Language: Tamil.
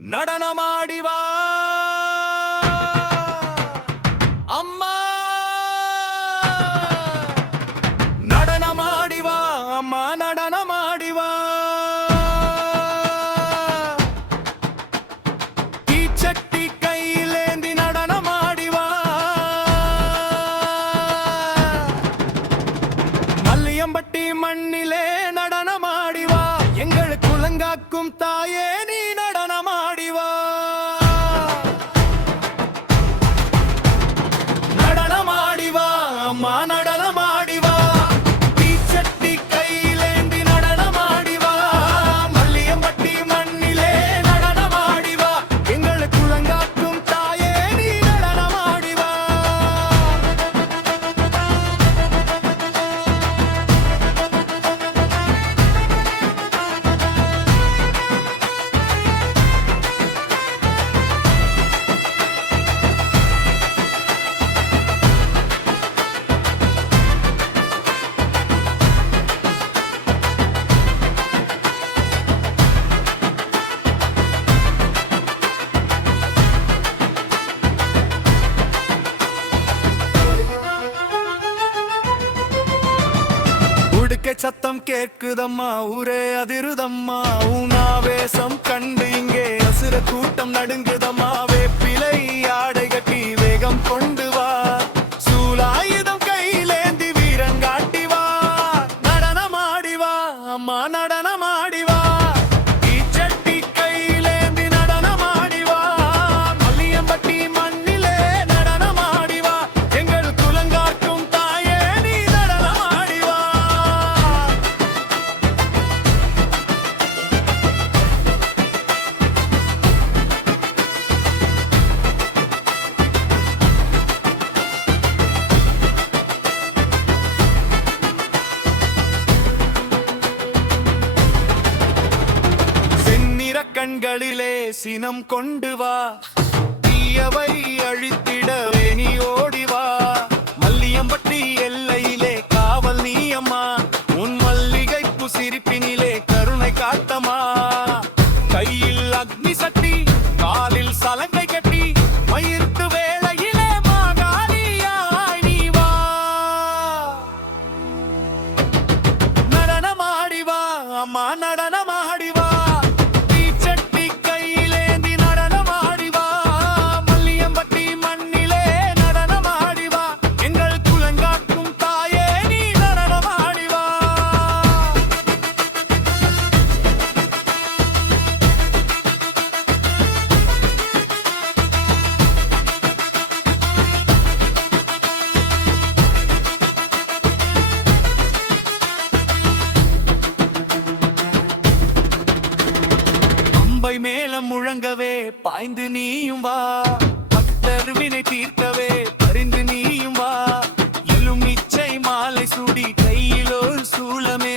நடனமாடி வா அம்மா, நடனமாடி வா அம்மா, நடனமாடி வா. தீச்சட்டி கையிலேந்தி நடனமாடி வா. மல்லியம்பட்டி மண்ணிலே நடனமாடி வா. எங்களுக்கு குலங்காக்கும் தாயே நீ நடனமாடி வா. நடனமாடி வா அம்மா, நடனமாடி வா. தீச்சட்டி கையிலேந்தி நடனமாடி வா. மல்லியம்பட்டி மண்ணிலே நடனமாடி வா. எங்களுக்கு குலங்காக்கும் தாயே நீ நடனமாடி வா. உடுக்கை சத்தம் கேட்குதம்மா, ஊரே அதிருதம்மா. உன்னாவேசம் கண்டு இங்கே அசுர கூட்டம் நடுங்குதம்மா. வேப்பிலை ஆடை கட்டி வேகம் கொண்டு வா. சூலாயுதம் கையிலேந்தி வீரன் காட்டி வா. நடனமாடி வா அம்மா, நடனமாடி வா. தீச்சட்டி கையிலேந்தி நடனமாடி வா. மல்லியம்பட்டி மண்ணிலே நடனமாடி வா. எங்கள் குலங்காக்கும் தாயே நீ நடனமாடி வா. செந்நிற கண்களிலே சினம் கொண்டு வா. தீயவை அழித்திடவே நீ ஓடி வா. மல்லியம்பட்டி எல்லையிலே காவல் நீ அம்மா. உன் மல்லிகை சிரிப்பினிலே கருணை காட்டமா. கையில் அக்னி சட்டி, காலில் சலங்கை கட்டி, மயிர்த்து வேளையிலே மாகாளியாய் நீ வா. நடனமாடி வா அம்மா, நடனமாடி வா. தீச்சட்டி கையிலேந்தி நடனமாடி வா. மல்லியம்பட்டி மண்ணிலே நடனமாடி வா. எங்கள் குலங்காக்கும் தாயே நீ நடனமாடி வா. அம்பை மேலம் முழங்கவே பாய்ந்து நீயும் வா. பக்தர் வினை தீர்க்கவே பரிந்து நீயும் வா. எலுமிச்சை மாலை சூடி கையில் ஒரு சூலமே